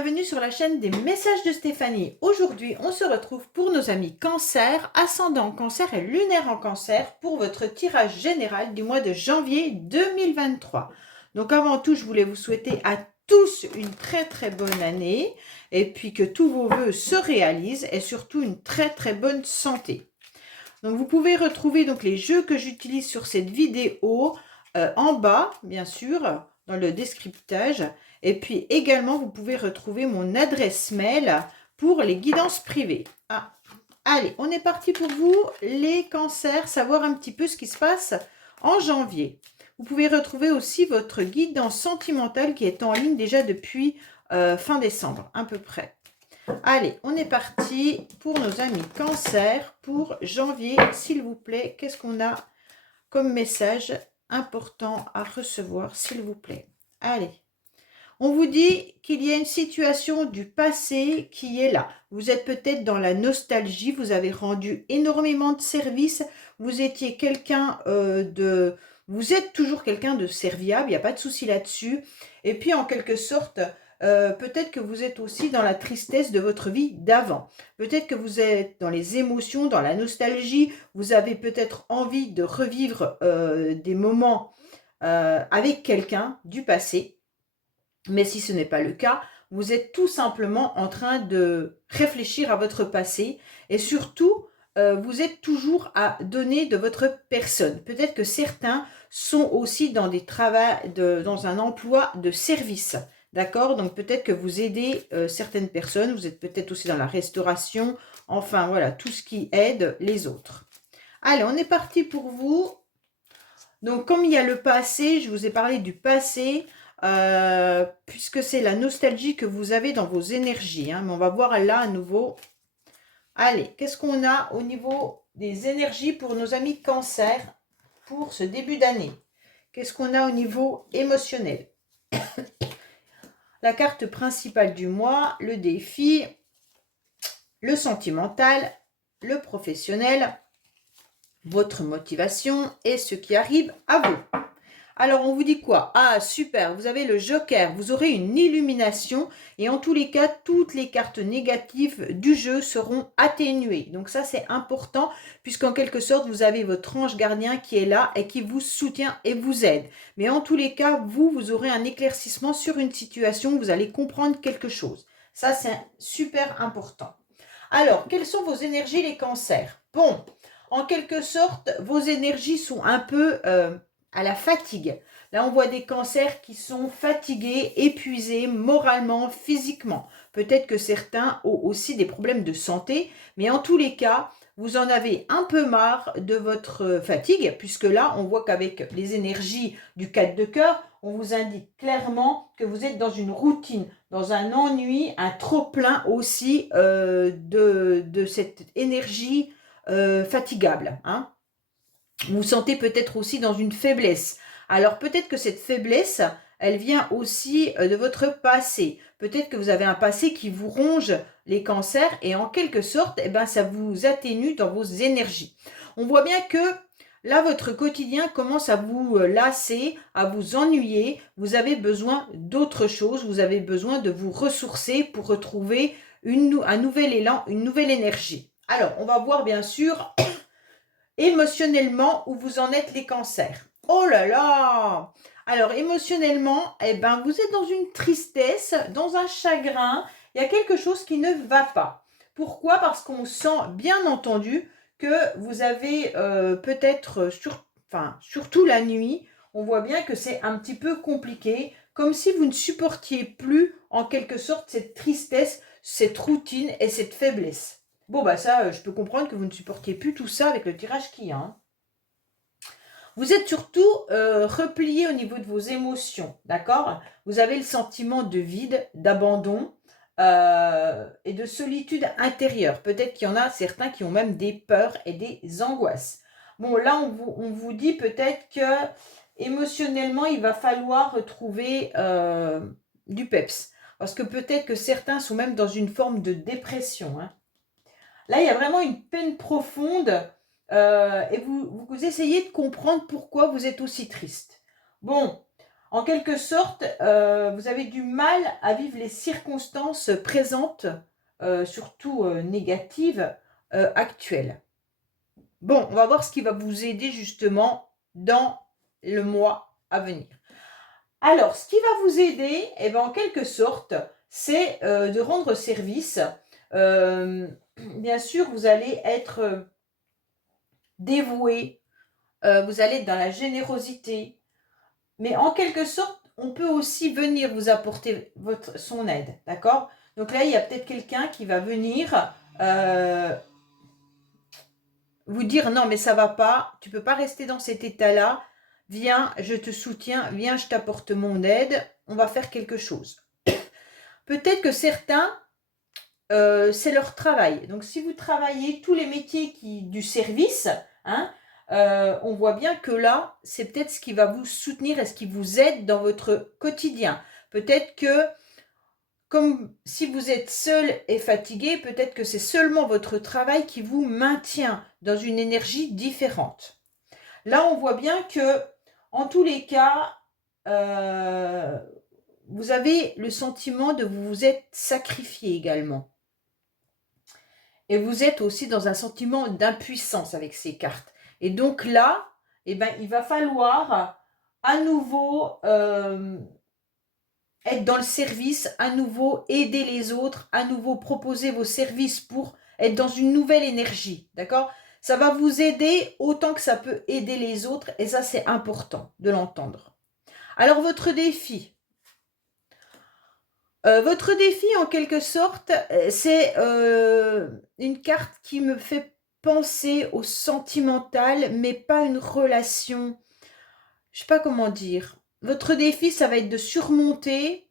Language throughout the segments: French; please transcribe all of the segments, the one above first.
bienvenue sur la chaîne des messages de Stéphanie. Aujourd'hui, on se retrouve pour nos amis Cancer, ascendant en Cancer et lunaire en Cancer pour votre tirage général du mois de janvier 2023. Donc avant tout, je voulais vous souhaiter à tous une très bonne année et puis que tous vos vœux se réalisent et surtout une très bonne santé. Donc vous pouvez retrouver donc les jeux que j'utilise sur cette vidéo en bas, bien sûr, dans le descriptage. Et puis également, vous pouvez retrouver mon adresse mail pour les guidances privées. Ah, allez, on est parti pour vous, les cancers, savoir un petit peu ce qui se passe en janvier. Vous pouvez retrouver aussi votre guidance sentimentale qui est en ligne déjà depuis fin décembre, à peu près. Allez, on est parti pour nos amis Cancer pour janvier, s'il vous plaît. Qu'est-ce qu'on a comme message important à recevoir, s'il vous plaît? Allez. On vous dit qu'il y a une situation du passé qui est là. Vous êtes peut-être dans la nostalgie, vous avez rendu énormément de services, vous étiez quelqu'un Vous êtes toujours quelqu'un de serviable, il n'y a pas de souci là-dessus. Et puis en quelque sorte, peut-être que vous êtes aussi dans la tristesse de votre vie d'avant. Peut-être que vous êtes dans les émotions, dans la nostalgie, vous avez peut-être envie de revivre des moments avec quelqu'un du passé. Mais si ce n'est pas le cas, vous êtes tout simplement en train de réfléchir à votre passé et surtout, vous êtes toujours à donner de votre personne. Peut-être que certains sont aussi dans dans un emploi de service. D'accord? Donc peut-être que vous aidez certaines personnes, vous êtes peut-être aussi dans la restauration, enfin voilà, tout ce qui aide les autres. Allez, on est parti pour vous. Donc comme il y a le passé, je vous ai parlé du passé, puisque c'est la nostalgie que vous avez dans vos énergies. Mais on va voir là à nouveau. Allez, qu'est-ce qu'on a au niveau des énergies pour nos amis Cancer pour ce début d'année? Qu'est-ce qu'on a au niveau émotionnel? La carte principale du mois, le défi, le sentimental, le professionnel, votre motivation et ce qui arrive à vous. Alors, on vous dit quoi? Ah, super, vous avez le joker, vous aurez une illumination et en tous les cas, toutes les cartes négatives du jeu seront atténuées. Donc ça, c'est important puisqu'en quelque sorte, vous avez votre ange gardien qui est là et qui vous soutient et vous aide. Mais en tous les cas, vous aurez un éclaircissement sur une situation, vous allez comprendre quelque chose. Ça, c'est super important. Alors, quelles sont vos énergies, les cancers? Bon, en quelque sorte, vos énergies sont un peu à la fatigue. Là, on voit des cancers qui sont fatigués, épuisés moralement, physiquement. Peut-être que certains ont aussi des problèmes de santé, mais en tous les cas, vous en avez un peu marre de votre fatigue, puisque là, on voit qu'avec les énergies du 4 de cœur, on vous indique clairement que vous êtes dans une routine, dans un ennui, un trop-plein aussi de cette énergie fatigable. Vous vous sentez peut-être aussi dans une faiblesse. Alors peut-être que cette faiblesse, elle vient aussi de votre passé. Peut-être que vous avez un passé qui vous ronge les cancers et en quelque sorte, ça vous atténue dans vos énergies. On voit bien que là, votre quotidien commence à vous lasser, à vous ennuyer. Vous avez besoin d'autre chose. Vous avez besoin de vous ressourcer pour retrouver un nouvel élan, une nouvelle énergie. Alors, on va voir bien sûr émotionnellement où vous en êtes les cancers. Oh là là! Alors émotionnellement, vous êtes dans une tristesse, dans un chagrin. Il y a quelque chose qui ne va pas. Pourquoi? Parce qu'on sent bien entendu que vous avez peut-être, surtout la nuit, on voit bien que c'est un petit peu compliqué, comme si vous ne supportiez plus en quelque sorte cette tristesse, cette routine et cette faiblesse. Bon, ça, je peux comprendre que vous ne supportiez plus tout ça avec le tirage qu'il y a. Vous êtes surtout replié au niveau de vos émotions, d'accord? Vous avez le sentiment de vide, d'abandon et de solitude intérieure. Peut-être qu'il y en a certains qui ont même des peurs et des angoisses. Bon, là, on vous dit peut-être que émotionnellement, il va falloir retrouver du peps. Parce que peut-être que certains sont même dans une forme de dépression. Là, il y a vraiment une peine profonde et vous essayez de comprendre pourquoi vous êtes aussi triste. Bon, En quelque sorte, vous avez du mal à vivre les circonstances présentes, surtout négatives, actuelles. Bon, on va voir ce qui va vous aider justement dans le mois à venir. Alors, ce qui va vous aider, eh ben, en quelque sorte, c'est de rendre service. Bien sûr, vous allez être dévoué, vous allez être dans la générosité, mais en quelque sorte, on peut aussi venir vous apporter son aide, d'accord? Donc là, il y a peut-être quelqu'un qui va venir vous dire non, mais ça va pas, tu peux pas rester dans cet état-là, viens, je te soutiens, viens, je t'apporte mon aide, on va faire quelque chose. Peut-être que certains, c'est leur travail. Donc si vous travaillez tous les métiers du service, hein, on voit bien que là, c'est peut-être ce qui va vous soutenir et ce qui vous aide dans votre quotidien. Peut-être que, comme si vous êtes seul et fatigué, peut-être que c'est seulement votre travail qui vous maintient dans une énergie différente. Là, on voit bien que, en tous les cas, vous avez le sentiment de vous être sacrifié également. Et vous êtes aussi dans un sentiment d'impuissance avec ces cartes. Et donc là, eh ben, il va falloir à nouveau être dans le service, à nouveau aider les autres, à nouveau proposer vos services pour être dans une nouvelle énergie. D'accord? Ça va vous aider autant que ça peut aider les autres. Et ça, c'est important de l'entendre. Alors, votre défi. Votre défi, en quelque sorte, c'est une carte qui me fait penser au sentimental, mais pas une relation. Je sais pas comment dire. Votre défi, ça va être de surmonter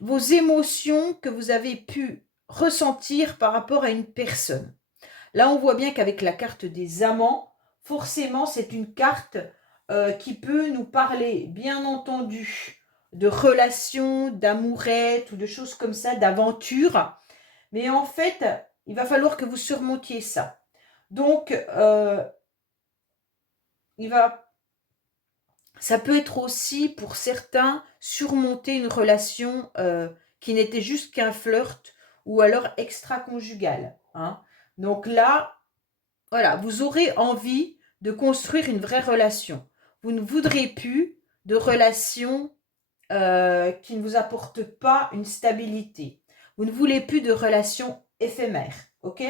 vos émotions que vous avez pu ressentir par rapport à une personne. Là, on voit bien qu'avec la carte des amants, forcément, c'est une carte qui peut nous parler, bien entendu, de relations, d'amourettes ou de choses comme ça, d'aventures. Mais en fait, il va falloir que vous surmontiez ça. Donc, ça peut être aussi, pour certains, surmonter une relation qui n'était juste qu'un flirt ou alors extra-conjugal. Hein. Donc là, voilà, vous aurez envie de construire une vraie relation. Vous ne voudrez plus de relations qui ne vous apportent pas une stabilité. Vous ne voulez plus de relations éphémères, ok?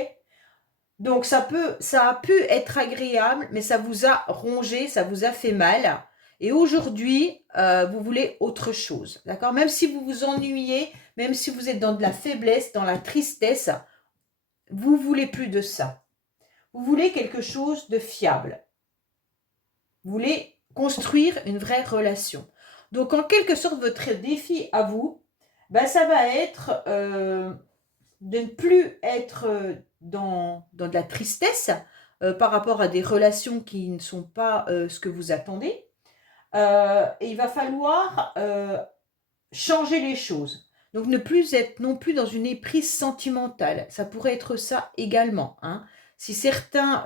Donc ça a pu être agréable, mais ça vous a rongé, ça vous a fait mal. Et aujourd'hui, vous voulez autre chose, d'accord? Même si vous vous ennuyez, même si vous êtes dans de la faiblesse, dans la tristesse, vous voulez plus de ça. Vous voulez quelque chose de fiable. Vous voulez construire une vraie relation. Donc, en quelque sorte, votre défi à vous, ben, ça va être de ne plus être dans de la tristesse par rapport à des relations qui ne sont pas ce que vous attendez. Et il va falloir changer les choses. Donc, ne plus être non plus dans une éprise sentimentale. Ça pourrait être ça également. Hein. Si certains,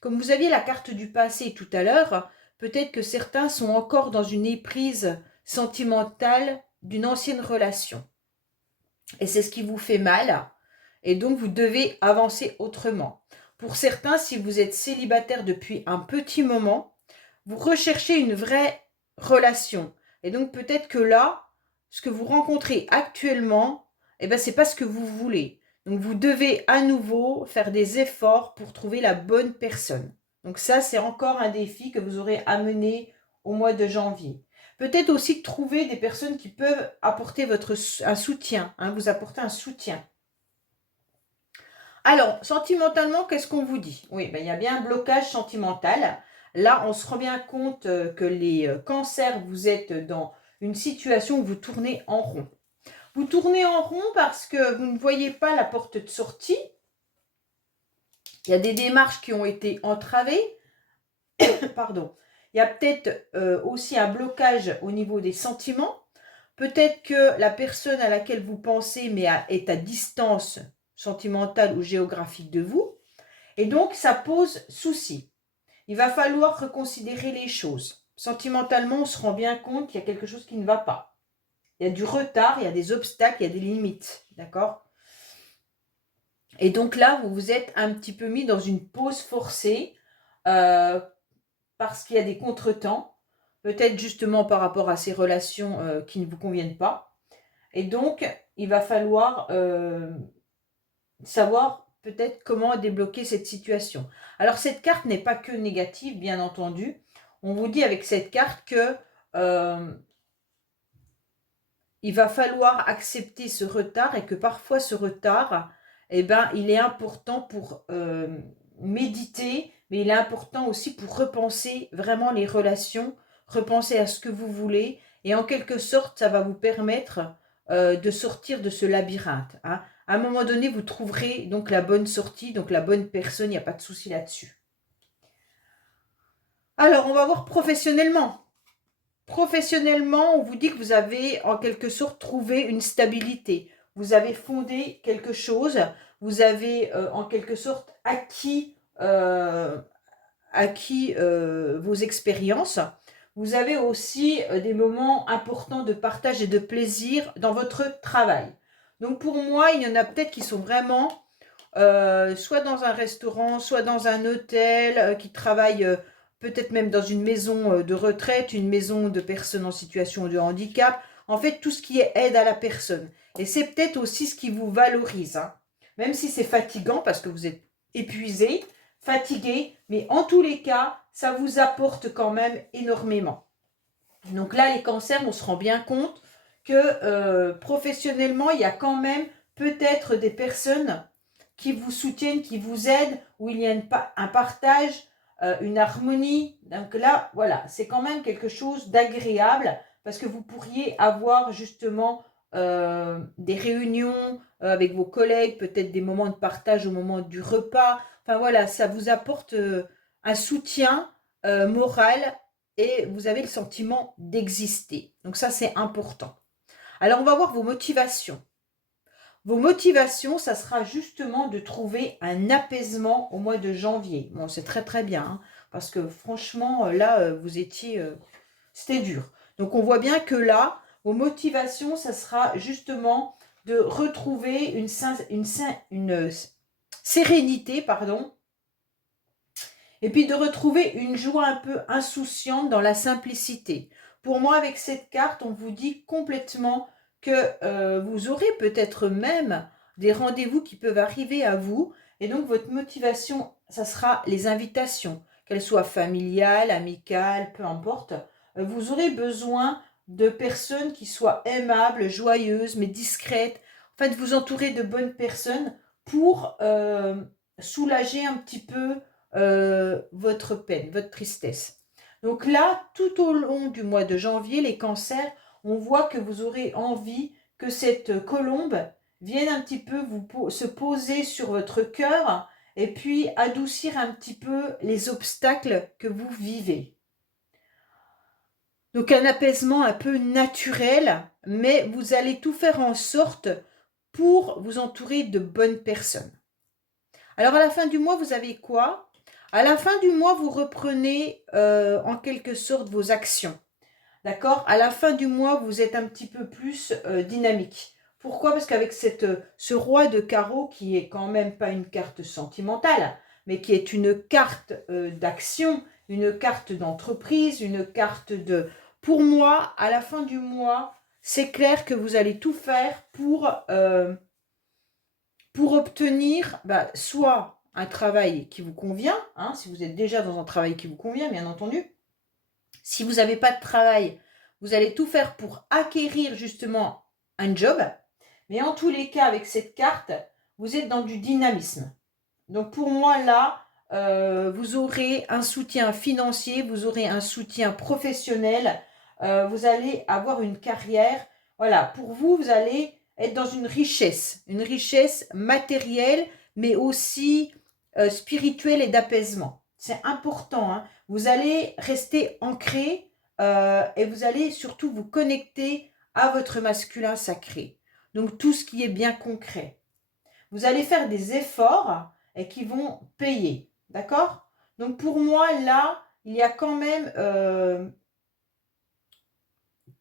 comme vous aviez la carte du passé tout à l'heure, peut-être que certains sont encore dans une éprise sentimentale d'une ancienne relation. Et c'est ce qui vous fait mal. Et donc, vous devez avancer autrement. Pour certains, si vous êtes célibataire depuis un petit moment, vous recherchez une vraie relation. Et donc, peut-être que là, ce que vous rencontrez actuellement, eh ben, c'est pas ce que vous voulez. Donc, vous devez à nouveau faire des efforts pour trouver la bonne personne. Donc, ça, c'est encore un défi que vous aurez à mener au mois de janvier. Peut-être aussi trouver des personnes qui peuvent apporter un soutien, hein, vous apporter un soutien. Alors, sentimentalement, qu'est-ce qu'on vous dit? Oui, ben, il y a bien un blocage sentimental. Là, on se rend bien compte que les cancers, vous êtes dans une situation où vous tournez en rond. Vous tournez en rond parce que vous ne voyez pas la porte de sortie. Il y a des démarches qui ont été entravées. Pardon. Il y a peut-être aussi un blocage au niveau des sentiments. Peut-être que la personne à laquelle vous pensez est à distance sentimentale ou géographique de vous. Et donc, ça pose souci. Il va falloir reconsidérer les choses. sentimentalement, on se rend bien compte qu'il y a quelque chose qui ne va pas. Il y a du retard, il y a des obstacles, il y a des limites, d'accord? Et donc là, vous vous êtes un petit peu mis dans une pause forcée parce qu'il y a des contretemps, peut-être justement par rapport à ces relations qui ne vous conviennent pas. Et donc, il va falloir savoir peut-être comment débloquer cette situation. Alors, cette carte n'est pas que négative, bien entendu. On vous dit avec cette carte que il va falloir accepter ce retard et que parfois ce retard, eh ben, il est important pour méditer, mais il est important aussi pour repenser vraiment les relations, repenser à ce que vous voulez et en quelque sorte, ça va vous permettre de sortir de ce labyrinthe. Hein. À un moment donné, vous trouverez donc la bonne sortie, donc la bonne personne, il n'y a pas de souci là-dessus. Alors, on va voir professionnellement. Professionnellement, on vous dit que vous avez en quelque sorte trouvé une stabilité. Vous avez fondé quelque chose, vous avez en quelque sorte acquis vos expériences. Vous avez aussi des moments importants de partage et de plaisir dans votre travail. Donc pour moi, il y en a peut-être qui sont vraiment soit dans un restaurant, soit dans un hôtel, qui travaillent peut-être même dans une maison de retraite, une maison de personnes en situation de handicap. En fait, tout ce qui est aide à la personne. Et c'est peut-être aussi ce qui vous valorise. Hein. Même si c'est fatigant parce que vous êtes épuisé, fatigué, mais en tous les cas, ça vous apporte quand même énormément. Donc là, les cancers, on se rend bien compte que professionnellement, il y a quand même peut-être des personnes qui vous soutiennent, qui vous aident, où il y a un partage, une harmonie. Donc là, voilà, c'est quand même quelque chose d'agréable parce que vous pourriez avoir justement des réunions avec vos collègues, peut-être des moments de partage au moment du repas. Enfin voilà, ça vous apporte un soutien moral et vous avez le sentiment d'exister. Donc ça, c'est important. Alors, on va voir vos motivations. Vos motivations, ça sera justement de trouver un apaisement au mois de janvier. Bon, c'est très très bien, hein, parce que franchement, là, vous étiez... c'était dur. Donc, on voit bien que là, vos motivations, ça sera justement de retrouver une sérénité, pardon, et puis de retrouver une joie un peu insouciante dans la simplicité. Pour moi, avec cette carte, on vous dit complètement que vous aurez peut-être même des rendez-vous qui peuvent arriver à vous. Et donc, votre motivation, ça sera les invitations, qu'elles soient familiales, amicales, peu importe. Vous aurez besoin de personnes qui soient aimables, joyeuses, mais discrètes. En fait, vous entourer de bonnes personnes pour soulager un petit peu votre peine, votre tristesse. Donc là, tout au long du mois de janvier, les cancers, on voit que vous aurez envie que cette colombe vienne un petit peu se poser sur votre cœur et puis adoucir un petit peu les obstacles que vous vivez. Donc un apaisement un peu naturel, mais vous allez tout faire en sorte pour vous entourer de bonnes personnes. Alors à la fin du mois, vous avez quoi? À la fin du mois, vous reprenez en quelque sorte vos actions. D'accord? À la fin du mois, vous êtes un petit peu plus dynamique. Pourquoi? Parce qu'avec ce roi de carreau, qui est quand même pas une carte sentimentale, mais qui est une carte d'action, une carte d'entreprise, une carte de... Pour moi, à la fin du mois, c'est clair que vous allez tout faire pour obtenir soit un travail qui vous convient, hein, si vous êtes déjà dans un travail qui vous convient, bien entendu. Si vous n'avez pas de travail, vous allez tout faire pour acquérir justement un job. Mais en tous les cas, avec cette carte, vous êtes dans du dynamisme. Donc pour moi, là, vous aurez un soutien financier, vous aurez un soutien professionnel, vous allez avoir une carrière. Voilà, pour vous, vous allez être dans une richesse matérielle, mais aussi spirituelle et d'apaisement. C'est important, hein. Vous allez rester ancré et vous allez surtout vous connecter à votre masculin sacré. Donc tout ce qui est bien concret. Vous allez faire des efforts et qui vont payer. D'accord? Donc pour moi, là, il y a quand même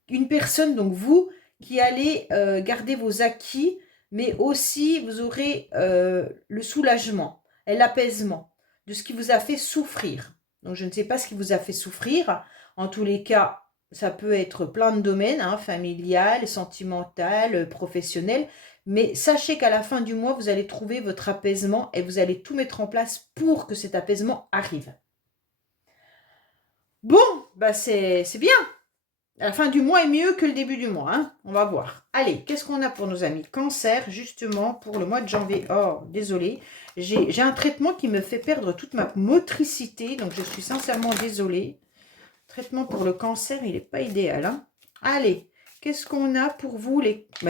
une personne, donc vous, qui allez garder vos acquis, mais aussi vous aurez le soulagement et l'apaisement de ce qui vous a fait souffrir. Donc je ne sais pas ce qui vous a fait souffrir. En tous les cas, ça peut être plein de domaines, hein, familial, sentimental, professionnel. Mais sachez qu'à la fin du mois, vous allez trouver votre apaisement et vous allez tout mettre en place pour que cet apaisement arrive. Bon, bah c'est bien. La fin du mois est mieux que le début du mois, hein. On va voir. Allez, qu'est-ce qu'on a pour nos amis Cancer, justement, pour le mois de janvier. Oh, désolée. J'ai un traitement qui me fait perdre toute ma motricité, donc je suis sincèrement désolée. Traitement pour le cancer, il n'est pas idéal, hein. Allez, qu'est-ce qu'on a pour vous,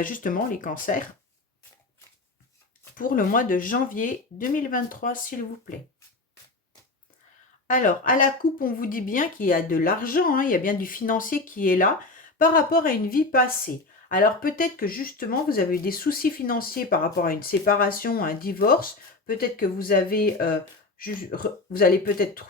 justement, les cancers, pour le mois de janvier 2023, s'il vous plaît. Alors, à la coupe, on vous dit bien qu'il y a de l'argent, hein, il y a bien du financier qui est là par rapport à une vie passée. Alors, peut-être que justement, vous avez eu des soucis financiers par rapport à une séparation, un divorce. Peut-être que vous avez, vous allez peut-être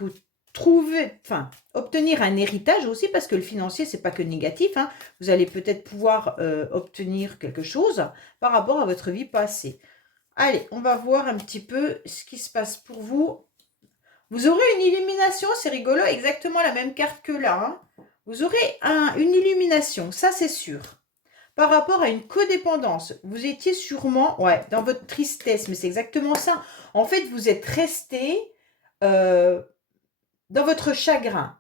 obtenir un héritage aussi, parce que le financier, c'est pas que négatif, hein. Vous allez peut-être pouvoir obtenir quelque chose par rapport à votre vie passée. Allez, on va voir un petit peu ce qui se passe pour vous. Vous aurez une illumination, c'est rigolo, exactement la même carte que là, hein. Vous aurez une illumination, ça c'est sûr. Par rapport à une codépendance, vous étiez sûrement, ouais, dans votre tristesse, mais c'est exactement ça. En fait, vous êtes resté dans votre chagrin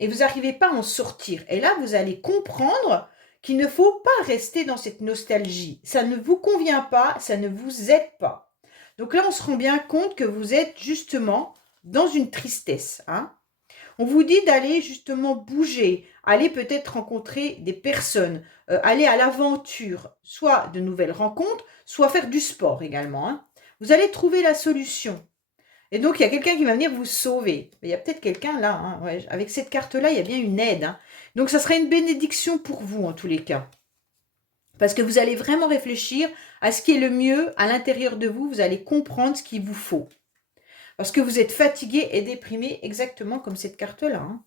et vous n'arrivez pas à en sortir. Et là, vous allez comprendre qu'il ne faut pas rester dans cette nostalgie. Ça ne vous convient pas, ça ne vous aide pas. Donc là, on se rend bien compte que vous êtes justement dans une tristesse, hein. On vous dit d'aller justement bouger, aller peut-être rencontrer des personnes, aller à l'aventure, soit de nouvelles rencontres, soit faire du sport également, hein. Vous allez trouver la solution. Et donc, il y a quelqu'un qui va venir vous sauver. Il y a peut-être quelqu'un là, hein, ouais, avec cette carte-là, il y a bien une aide, hein. Donc, ça serait une bénédiction pour vous en tous les cas. Parce que vous allez vraiment réfléchir à ce qui est le mieux à l'intérieur de vous. Vous allez comprendre ce qu'il vous faut. Parce que vous êtes fatigué et déprimé, exactement comme cette carte-là, hein.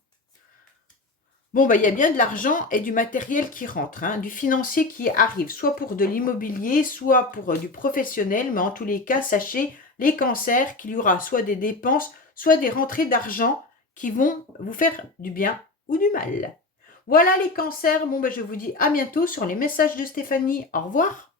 Bon, bah, il y a bien de l'argent et du matériel qui rentre, hein, du financier qui arrive, soit pour de l'immobilier, soit pour du professionnel. Mais en tous les cas, sachez, les cancers, qu'il y aura soit des dépenses, soit des rentrées d'argent qui vont vous faire du bien ou du mal. Voilà les cancers. Bon, bah, je vous dis à bientôt sur les messages de Stéphanie. Au revoir.